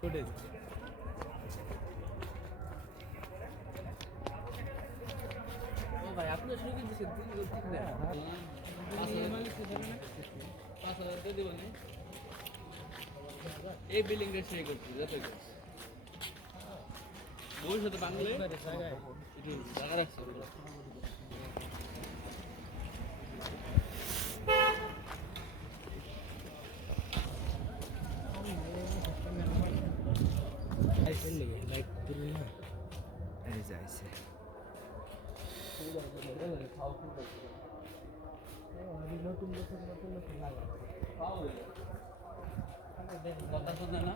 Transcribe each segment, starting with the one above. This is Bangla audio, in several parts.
ফুটেজ ও ভাই আপনি শুরু করে দিয়েছেন ঠিক না 5,000 দিয়ে দিবেন এই বিল্ডিংটা শেয়ার করছি যত ভবিষ্যতে বাংলায় জায়গা রাখছে নতুন নতুন লাগে কথা শুনে না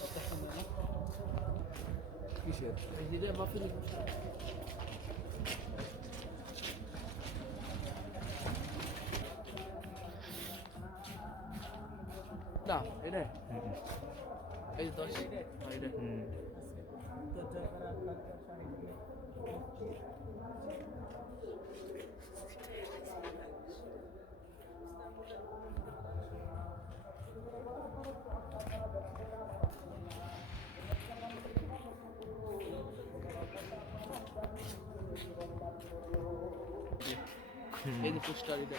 কথা শুনে না কিসের এই যে বাফি না এটা এই 10 এটা এই যে পোস্টার এটা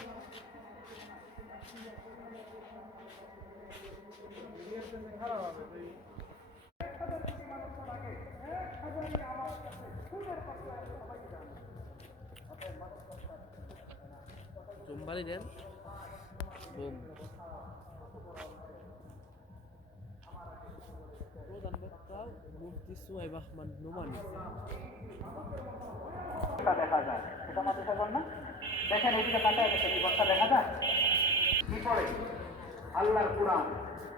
জম্বালি দেন বোম প্রধান বক্তা মুফতি সুহাইব আহমদ নোমানী দেখা যায় এটা মাদ্রাসা কর না দেখেন ওইদিকে তাকায় গেছে কি বস্তা দেখা যায় কি পড়ে আল্লাহর কুরআন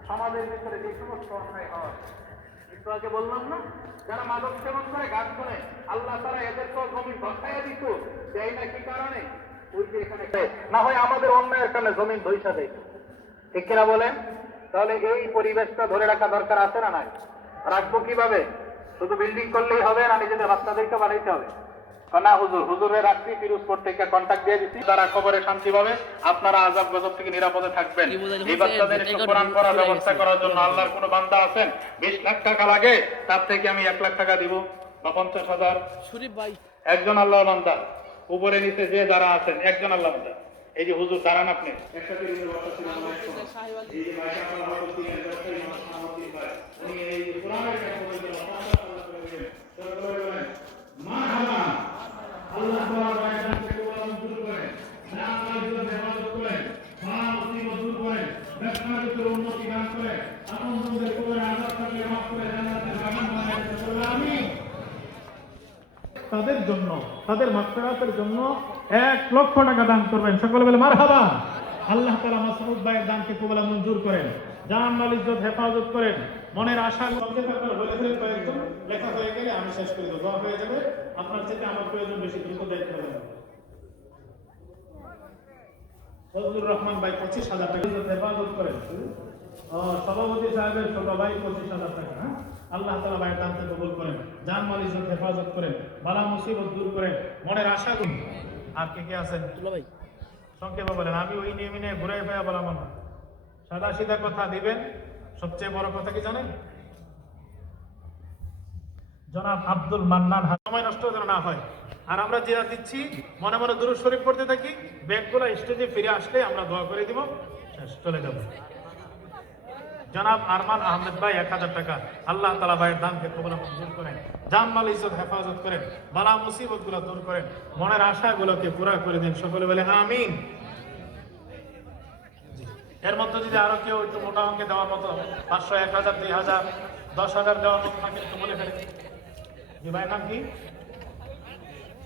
সমাজের ভিতরে যে সমস্ত অন্যায় হয় একটু আগে বললাম না যারা মাদক সেবন করে গাছ করে আল্লাহ তারা এদেরকেও জমি বসাইয়া দিত এই না কি কারণে ওই যে এখানে না হয় আমাদের অন্যায়ের কারণে জমি ধৈসা দেয় ঠিক কিনা বলেন তাহলে এই পরিবেশটা ধরে রাখা দরকার আছে না নাই রাখবো কিভাবে শুধু বিল্ডিং করলেই হবে না নিজেদের বাচ্চাদেরকে বানাইতে হবে না হুজুরের রাত্রি পিরোজপুর থেকে কন্টাক্ট দিয়ে দিচ্ছি তারা খবরে শান্তি পাবে আপনারা আযাব গজব থেকে নিরাপদে থাকবেন এই বাচ্চাদের একটু কোরআন পড়ার ব্যবস্থা করার জন্য আল্লাহর কোনো বান্দা আছেন 20 লাখ টাকা লাগে তার থেকে আমি 1 লাখ টাকা দিব বা 50,000 শরীফ ভাই একজন আল্লাহর বান্দা উপরে নিচে যে যারা আছেন একজন আল্লাহর বান্দা এই যে হুজুর দাঁড়ান আপনি একসাথে এই যে ভাই আপনারা হয়তো দিনের ব্যবসায়ী মাহমুদ ভাই উনি এই কোরআনের মারহাবা আল্লাহ তাআলা বায়ানকে কবুল মঞ্জুর করেন নাম আল্লাহর হেফাজত করেন মা মুসিবত দূর করেন ব্যবসার ভিতরে উন্নতি দান করেন আপনজনদের কবরে আযাব থেকে মাফ করে জান্নাতের বাগান বানায় দেন আমিন তাদের জন্য তাদের মাগফিরাতের জন্য 1 লক্ষ টাকা দান করবেন সকলে বলে মারহাবা আল্লাহ তাআলা মাসউদ ভাইয়ের দানকে কবুল মঞ্জুর করেন জান মাল ইজ্জত হেফাজত করেন মনের আশা বলতে আপনারা বলে ফেলেন কয়েকজন লেখা হয়ে গেলে আমি শেষ করে দেব দোয়া হয়ে যাবে আপনার চেয়ে আমার প্রয়োজন বেশি দ্রুত দায়িত্ব নেবেন ফজলুর রহমান ভাই 25,000 টাকা ইজ্জত হেফাজত করেন সভাপতি সাহেবের ছোট ভাই 25,000 টাকা হ্যাঁ আল্লাহ তাআলা ভাইয়ের দানকে কবুল করেন জান মাল ইজ্জত হেফাজত করেন বালা মুসিবত দূর করেন মনের আশা গুণ আর কে আছেন তুলা ভাই সংক্ষেপে বলেন আমি ওই নিয়মে নিয়ে ঘুরে ফেরা বলা না সাদা সিধা কথা দিবেন সবচেয়ে বড় কথা কি জানেন জনাব আব্দুল মান্নান সময় নষ্ট যেন না হয় আর আমরা যেটা দিচ্ছি মনে মনে দুরূদ শরীফ পড়তে থাকি ব্যাগগুলো স্টেজে ফিরে আসলে আমরা দোয়া করে দিব শেষ চলে যাব জনাব আরমান আহমেদ ভাই 1000 টাকা আল্লাহ তাআলা ভাইয়ের দানকে কবুল মঞ্জুর করেন জান মাল ইজ্জত হেফাজত করেন বালা মুসিবতগুলো দূর করেন মনের আশাগুলোকে পুরা করে দেন সকলে বলে আমিন এর মধ্যে যদি আরো কেউ একটু মোটা অঙ্কে দেওয়ার মতো 500 1000 2000 10,000 দেওয়ার মতো থাকে একটু বলে ফেলেন জি ভাই নাম কি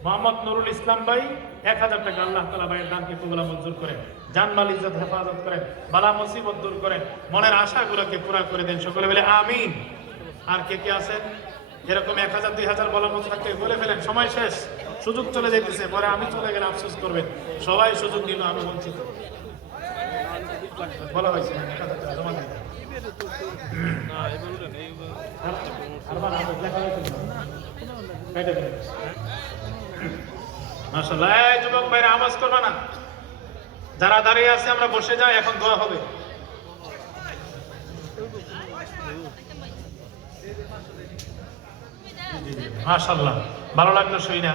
মোহাম্মদ নুরুল ইসলাম ভাই 1000 টাকা আল্লাহ তাআলা ভাইয়ের দানকে কবুল মঞ্জুর করেন জান মাল ইজ্জত হেফাজত করেন বালা মুসিবত দূর করেন মনের আশাগুলোকে পুরা করে দেন সকলে বলে আমিন আর কে আছেন এরকম 1000 2000 বলার মতো থাকলে বলে ফেলেন সময় শেষ সুযোগ চলে যাইতেছে পরে আমি চলে গেলে আফসোস করবেন সবাই সুযোগ নিল আমি বঞ্চিত বলা হয়েছে জমা দিন মাশাআল্লাহ যুবক ভাইরা আওয়াজ করবা না যারা দাঁড়িয়ে আছে আমরা বসে যাই এখন দোয়া হবে মাশাআল্লাহ, ভালো লাগলো শুই না।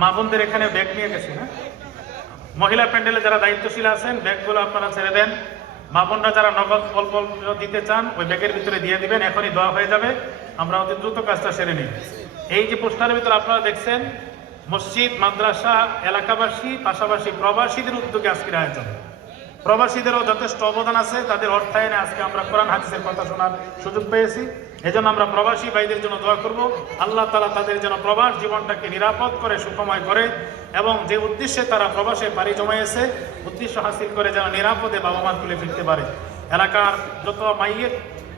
মা বোনদের এখানে ব্যাগ নিয়ে গেছে না? মহিলা প্যান্ডেলে যারা দায়িত্বশীল আছেন ব্যাগগুলো আপনারা ছেড়ে দেন। মা বোনরা যারা নগদ অল্প অল্প দিতে চান ওই ব্যাগের ভিতরে দিয়ে দিবেন, এখনই দোয়া হয়ে যাবে। আমরা অতি দ্রুত কাজটা সেরে নিই। এই যে পোস্টারের ভিতরে আপনারা দেখছেন, মসজিদ, মাদ্রাসা, এলাকাবাসী, পাশাপাশি প্রবাসীদের উদ্যোগে আজকের আয়োজন। প্রবাসীদেরও যথেষ্ট অবদান আছে, তাদের অর্থায়নে আজকে আমরা কোরআন হাদিসের কথা শোনার সুযোগ পেয়েছি। এজন্য আমরা প্রবাসী ভাইদের জন্য দোয়া করব, আল্লাহ তাআলা তাদের যেন প্রবাস জীবনটাকে নিরাপদ করে সুখময় করে, এবং যে উদ্দেশ্যে তারা প্রবাসে পাড়ি জমাইয়েছে উদ্দেশ্য হাসিল করে যেন নিরাপদে বাবা মা তুলে ফিরতে পারে। এলাকার যত মাইয়ের,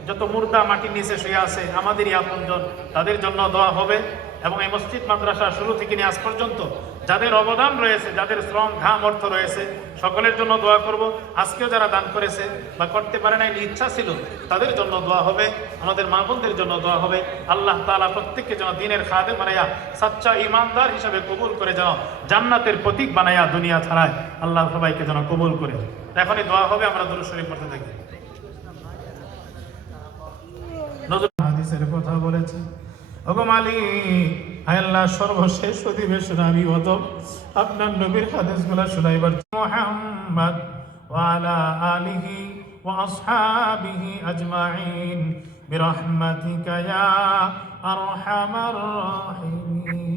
যত মুর্দা মাটির নিচে শুয়ে আছে আমাদেরই আপনজন, তাদের জন্য দোয়া হবে। এবং এই মসজিদ মাদ্রাসা শুরু থেকে নিয়ে আজ পর্যন্ত যাদের অবদান রয়েছে, যাদের শ্রম ঘাম অর্থ রয়েছে, সকলের জন্য দোয়া করব। আজকেও যারা দান করেছে বা করতে পারে নাই, ইচ্ছা ছিল, তাদের জন্য দোয়া হবে। আমাদের মা বোনদের জন্য দোয়া হবে। আল্লাহ তাআলা প্রত্যেককে যেন দিনের খাদেম বানাইয়া, সাচ্চা ইমানদার হিসাবে কবুল করে, যেন জান্নাতের প্রতীক বানাইয়া দুনিয়া ছাড়ায় আল্লাহ সবাইকে যেন কবুল করে। এখনই দোয়া হবে, আমরা দুরূদ শরীফ পড়তে থাকি। নজরুল হাদিসের কথা বলেছে, ওগো মালিক, হায় আল্লাহ, সর্বশেষ অধিবেশন আমি হতো আপনার নবীর হাদিসগুলো শুনাইবার। মুহাম্মদ ওয়া আলা আলিহি ওয়া আসহাবিহি আজমাইন বিরহমাতিকা ইয়া আরহামার রাহিমিন।